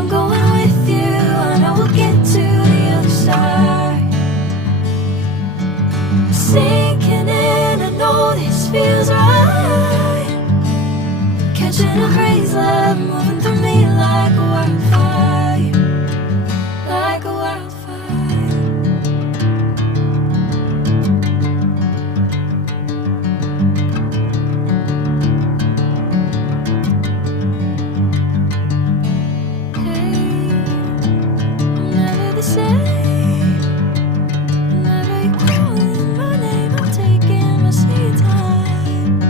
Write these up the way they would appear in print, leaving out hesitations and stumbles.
I'm going with you, I know we'll get to the other side. Sinking in, I know this feels right. Catching a crazy love, moving through me like a wildfire, like a wildfire. Hey, I'm never the same. Whenever you're calling my name, I'm taking my sweet time.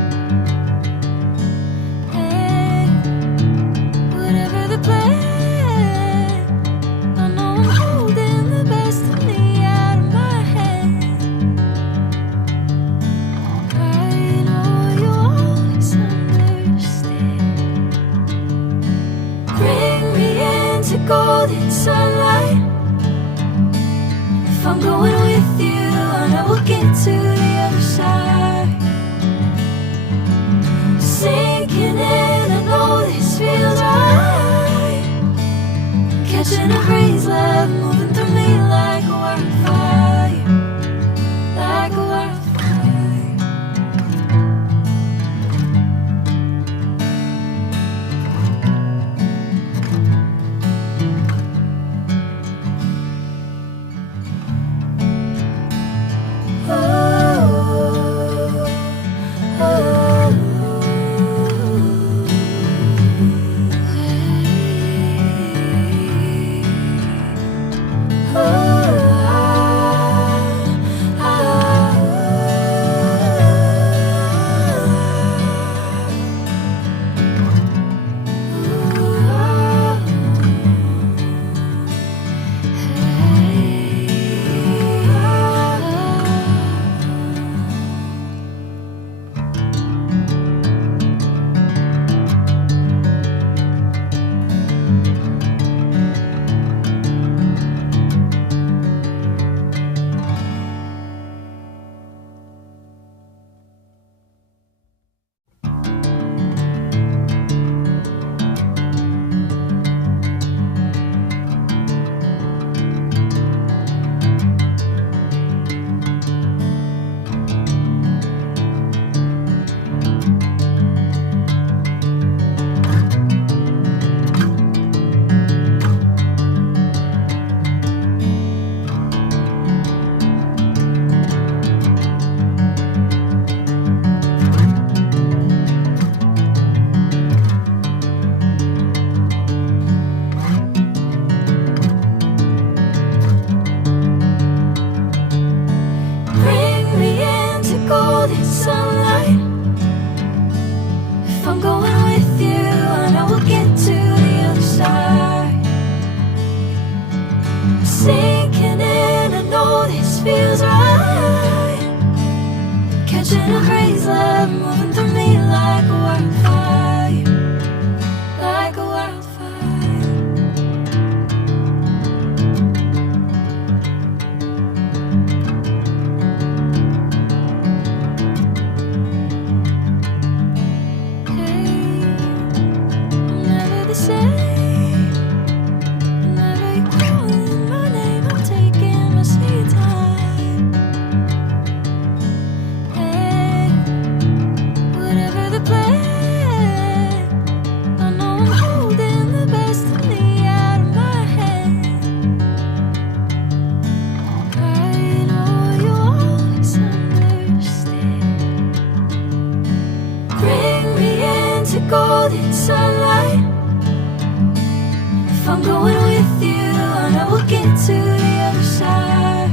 Hey, whatever the plan, I know I'm holding the best of me out of my hand. I know you always understand. Bring me into golden sunlight. If I'm going with you, I know we'll get to the other side. Sinking in, I know this feels right. Catching a crazy love, moving through me like a wildfire, like a wildfire. Bring me into golden sunlight. If I'm going with you, I know we'll get to the other side. Sinking in, I know this feels right. Catching a crazy love, moving through me like a wildfire, like a wildfire. Hey, I'm never the same. Whenever you're calling my name, I'm taking my sweet time. Hey, whatever the plan, I know I'm holding the best of me out of my hand. I know you always understand. Bring me into golden sunlight. If I'm going with you, I know we'll get to the other side.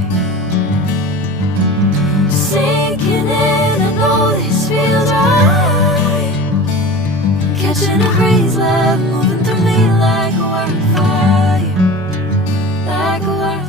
Sinking in, I know this feels right. Catching a crazy love, moving through me like a wildfire, like a wildfire.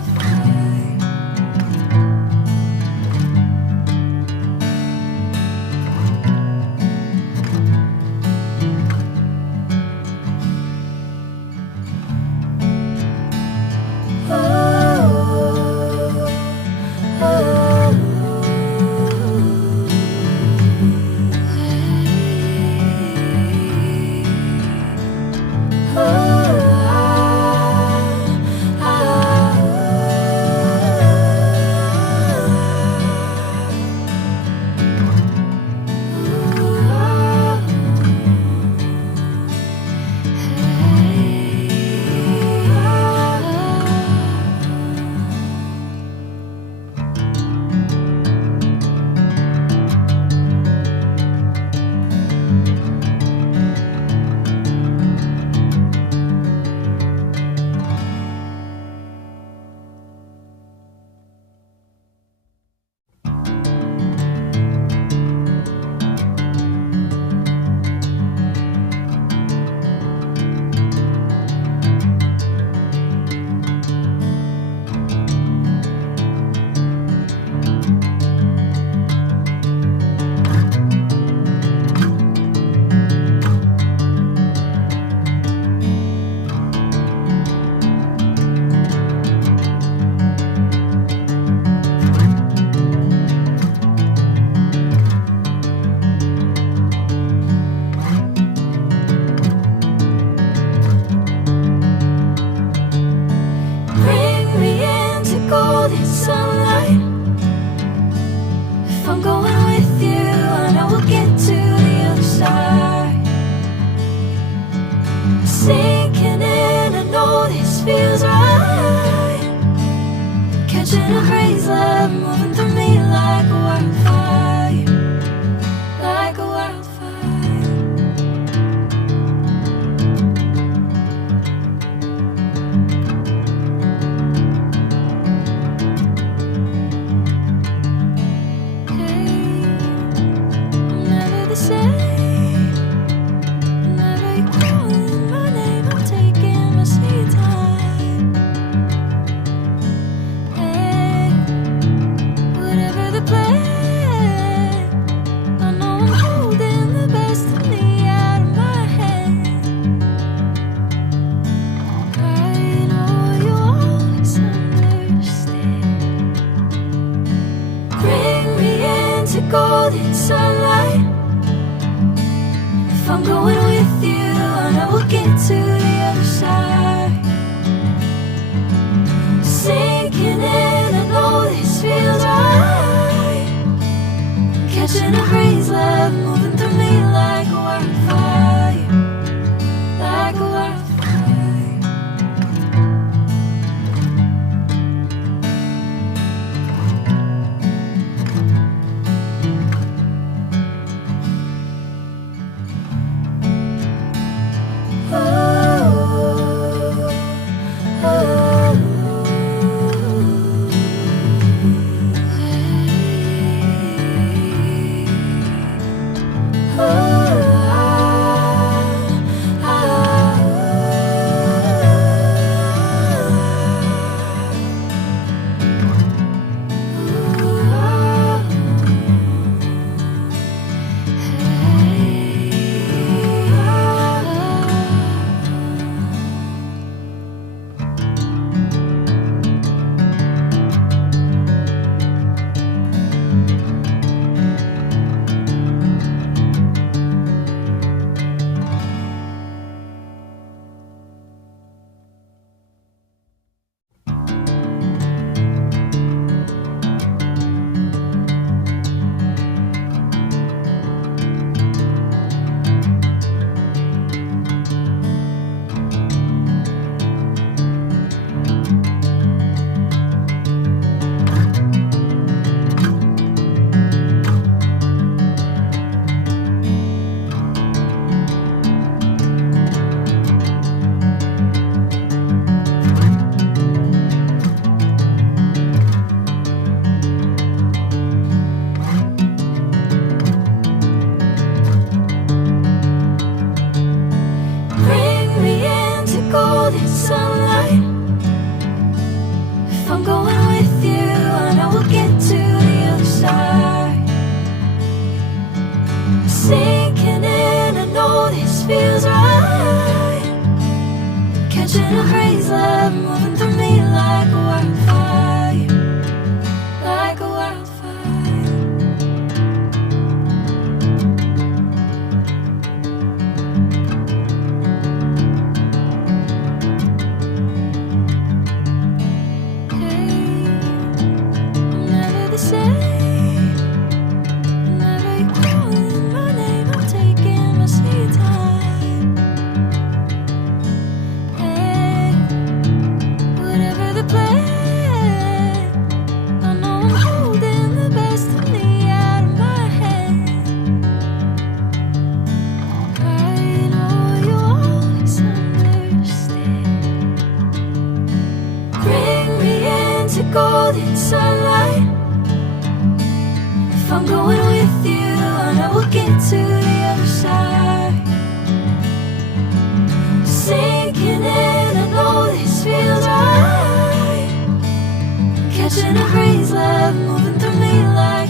Sinking in, I know this feels right. Catching a breeze, love moving through me like a wildfire, like a wildfire. Hey, I'm never the same. Whenever you're calling my name, I'm taking my sweet time. Hey, whatever the plan, I know I'm holding the best of me out of my hand. I know you always understand. Bring me into golden sunlight. If I'm going with you, I know we'll get to the other side. Sinking in, I know this feels right. Catching a breeze, love moving through me like a wildfire, like a wildfire. Bring me into golden sunlight. If I'm going with you, I know we'll get to the other side. Sinking in, I know this feels right. Catching a breeze, love moving through me like a wildfire, like a wildfire. Whenever you're calling my name, I'm taking my sweet time. Hey, whatever the plan, I know I'm holding the best of me out of my hand. I know you always understand. Bring me into golden sunlight. If I'm going with you, I know we'll get to the other side. Sinking in, I know this feels right. Catching a breeze, love moving through me like